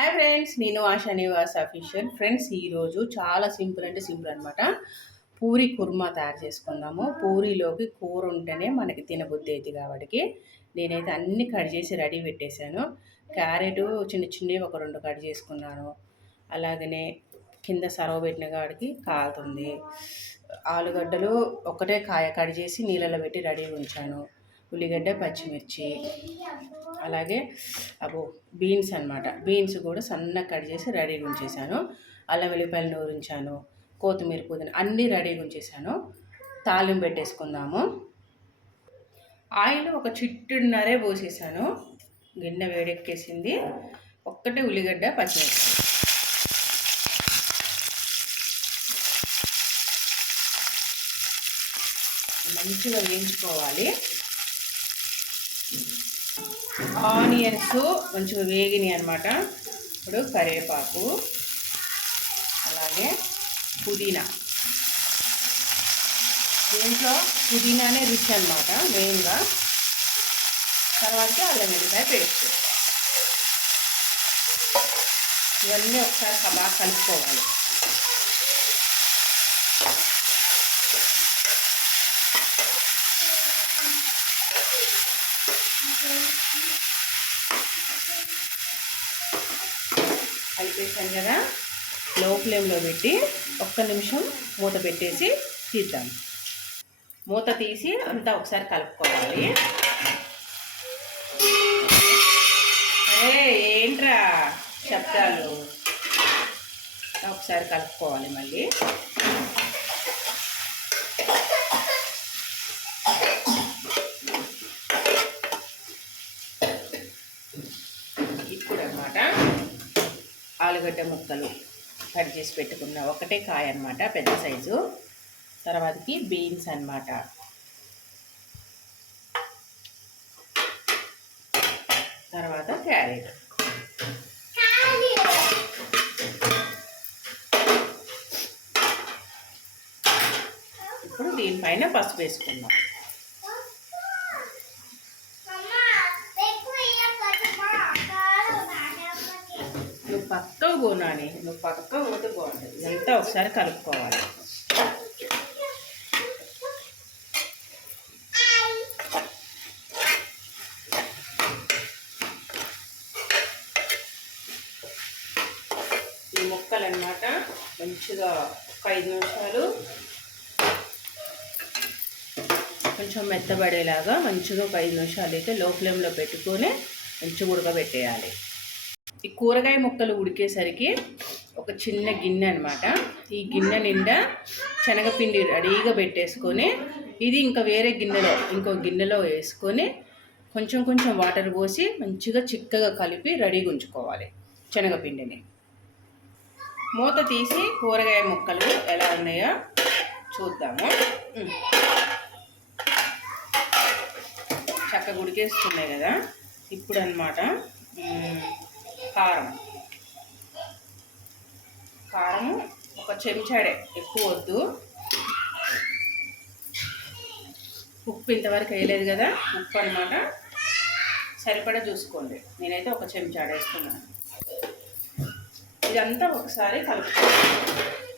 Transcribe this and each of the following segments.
Hi friends నేను ASHA Nivas official friends ఈరోజు చాలా సింపుల్ అంటే సింపుల్ అనమాట పూరి కుర్మా తయారు చేసుకుందాము. పూరిలోకి కూర ఉంటేనే మనకి తినబుద్ధి అవుతుంది కాబట్టి నేనైతే అన్ని కట్ చేసి రెడీ పెట్టేశాను. క్యారెట్ చిన్న చిన్నవి ఒక రెండు కట్ చేసుకున్నాను. అలాగనే కింద సరవ పెట్టిన కాడికి కాలుతుంది. ఆలుగడ్డలు ఒకటే కాయ కట్ చేసి నీళ్ళలో పెట్టి రెడీ ఉంచాను. ఉల్లిగడ్డ పచ్చిమిర్చి అలాగే అబో బీన్స్ అనమాట బీన్స్ కూడా సన్నగా కట్ చేసి రెడీగా ఉంచేసాను అల్లం వెల్లిపాయలు నూరించాను. కొత్తిమీర పుదీనా అన్నీ రెడీగా ఉంచేసాను తాలింపు పెట్టేసుకుందాము. ఆయిల్ ఒక చిట్టున్నరే పోసేసాను గిన్నె వేడెక్కేసింది. ఒక్కటే ఉల్లిగడ్డ పచ్చిమిర్చి. మంచిగా వేయించుకోవాలి. ఆనియన్స్ కొంచెం వేగినాయి అనమాట ఇప్పుడు కరివేపాకు అలాగే పుదీనా. దీంట్లో పుదీనానే రుచి అనమాట మెయిన్గా. తర్వాత అల్లం వెల్లిపాయ పేస్ట్. ఇవన్నీ ఒకసారి బాగా కలుపుకోవాలి. కలిపేసాను కదా. లో ఫ్లేమ్లో పెట్టి ఒక్క నిమిషం మూత పెట్టేసి తీద్దాం. మూత తీసి అంతా ఒకసారి కలుపుకోవాలి. ఏంట్రా శబ్దాలు? ఒకసారి కలుపుకోవాలి మళ్ళీ ఇప్పుడు అనమాట ఆలుగడ్డ ముక్కలు కట్ చేసి పెట్టుకున్న ఒకటే కాయ అనమాట పెద్ద సైజు. తర్వాతకి బీన్స్ అనమాట తర్వాత క్యారెట్. ఇప్పుడు దీనిపైన పసుపు వేసుకుందాం. పక్కకు పోనాని నువ్వు పక్కకు పోతే బాగుంటుంది. ఇదంతా ఒకసారి కలుపుకోవాలి. ఈ ముక్కలు అన్నమాట మంచిగా ఒక ఐదు నిమిషాలు కొంచెం మెత్తబడేలాగా మంచిగా ఒక ఐదు నిమిషాలు అయితే లో ఫ్లేమ్లో పెట్టుకొని మంచిగా ఉడకబెట్టేయాలి. ఈ కూరగాయ ముక్కలు ఉడికేసరికి ఒక చిన్న గిన్నె అనమాట ఈ గిన్నె నిండా శనగపిండి రెడీగా పెట్టేసుకొని ఇది ఇంకా వేరే గిన్నెలో ఇంకో గిన్నెలో వేసుకొని కొంచెం కొంచెం వాటర్ పోసి మంచిగా చిక్కగా కలిపి రెడీగా ఉంచుకోవాలి శనగపిండిని. మూత తీసి కూరగాయ ముక్కలు ఎలా ఉన్నాయో చూద్దాము. చక్కగా ఉడికేస్తున్నాయి కదా ఇప్పుడు అనమాట కారం. కారం ఒక చెంచాడే ఎక్కువ వద్దు. ఉప్పు ఇంతవరకు వేయలేదు కదా ఉప్పు అనమాట సరిపడా చూసుకోండి. నేనైతే ఒక చెంచాడ వేస్తున్నాను. ఇదంతా ఒకసారి కలుపుకోండి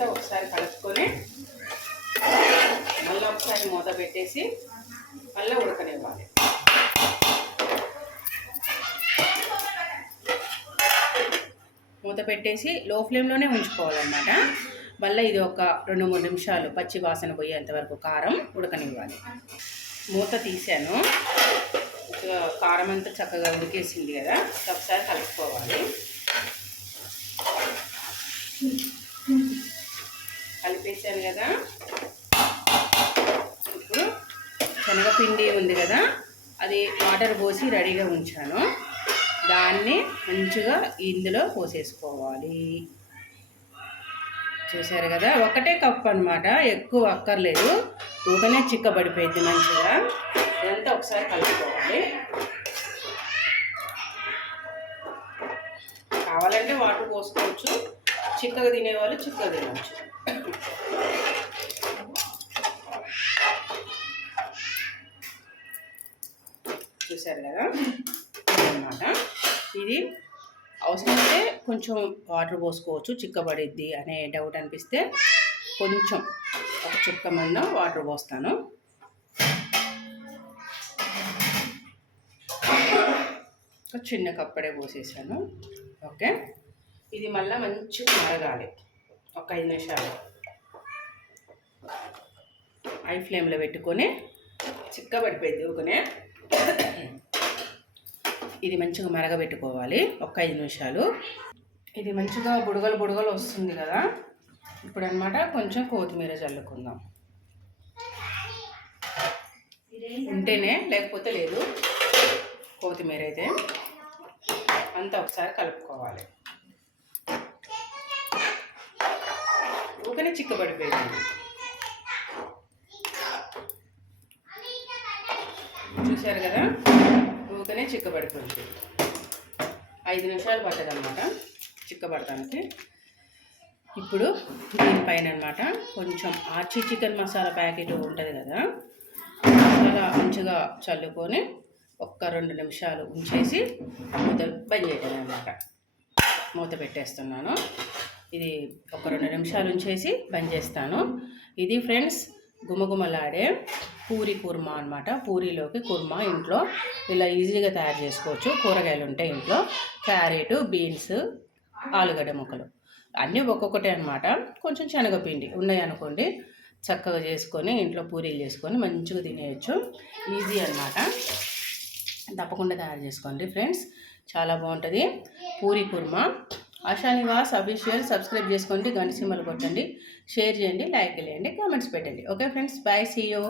అంతా ఒకసారి కలుపుకొని మళ్ళీ ఒకసారి మూత పెట్టేసి మళ్ళీ ఉడకనివ్వాలి. మూత పెట్టేసి లో ఫ్లేమ్లోనే ఉంచుకోవాలన్నమాట. మళ్ళీ ఇది ఒక రెండు మూడు నిమిషాలు పచ్చి వాసన పోయేంతవరకు కారం ఉడకనివ్వాలి. మూత తీసాను. కారం అంతా చక్కగా ఉడికేసింది కదా ఒకసారి కలుపుకోవాలి. కలిపేసాను కదా. ఇప్పుడు శనగపిండి ఉంది కదా అది వాటర్ పోసి రెడీగా ఉంచాను. దాన్ని మంచిగా ఇందులో పోసేసుకోవాలి. చూసారు కదా ఒకటే కప్ అనమాట ఎక్కువ అక్కర్లేదు. ఊకనే చిక్కబడిపోయింది మంచిగా. ఇదంతా ఒకసారి కలుపుకోవాలి. కావాలంటే వాటర్ పోసుకోవచ్చు. చిక్కగా తినేవాళ్ళు చిక్కగా తినవచ్చు. చూసారు కదా? అన్నమాట ఇది అవసరమైతే కొంచెం వాటర్ పోసుకోవచ్చు చిక్కబడిద్ది అనే డౌట్ అనిపిస్తే కొంచెం ఒక చుక్క మందం వాటర్ పోస్తాను. ఒక చిన్న కప్పడే పోసేసాను. ఓకే. ఇది మళ్ళీ మంచిగా మరగాలి. ఒక ఐదు నిమిషాలు. హై ఫ్లేమ్లో పెట్టుకొని చిక్కబడిపోయింది ఊకనే ఇది మంచిగా మరగబెట్టుకోవాలి. ఒక ఐదు నిమిషాలు. ఇది మంచిగా బుడగలు బుడగలు వస్తుంది కదా. ఇప్పుడు అనమాట కొంచెం కొత్తిమీర చల్లుకుందాం. ఉంటేనే లేకపోతే లేదు. కొత్తిమీర అయితే అంతా ఒకసారి కలుపుకోవాలి. ఊకనే చిక్కబడిపోయింది. చూశారు కదా? ఊకనే చిక్కబడుతుంది. ఐదు నిమిషాలు పట్టదు అనమాట చిక్కబడటానికి ఇప్పుడు దీనిపైన అనమాట కొంచెం ఆర్చి చికెన్ మసాలా ప్యాకెట్ ఉంటుంది కదా? మసాలా మంచిగా చల్లుకొని ఒక్క రెండు నిమిషాలు ఉంచేసి మూత బంద్ చేయటం అనమాట మూత పెట్టేస్తున్నాను. ఇది ఒక రెండు నిమిషాలు ఉంచేసి బంద్ చేస్తాను. ఇది ఫ్రెండ్స్ గుమగుమలాడే పూరి కుర్మా అనమాట పూరీలోకి కుర్మా ఇంట్లో ఇలా ఈజీగా తయారు చేసుకోవచ్చు. కూరగాయలు ఉంటాయి ఇంట్లో క్యారెట్ బీన్స్ ఆలుగడ్డ ముక్కలు. అన్నీ ఒక్కొక్కటే అనమాట కొంచెం శనగపిండి ఉన్నాయి అనుకోండి చక్కగా చేసుకొని ఇంట్లో పూరీలు చేసుకొని మంచిగా తినేయచ్చు. ఈజీ అనమాట తప్పకుండా తయారు చేసుకోండి ఫ్రెండ్స్. చాలా బాగుంటుంది. పూరి కుర్మా. ఆశా నివాస్ అఫీషియల్. సబ్స్క్రైబ్ చేసుకోండి గంట సింబల్ కొట్టండి. షేర్ చేయండి లైక్ చేయండి కామెంట్స్ పెట్టండి. Okay friends bye see you.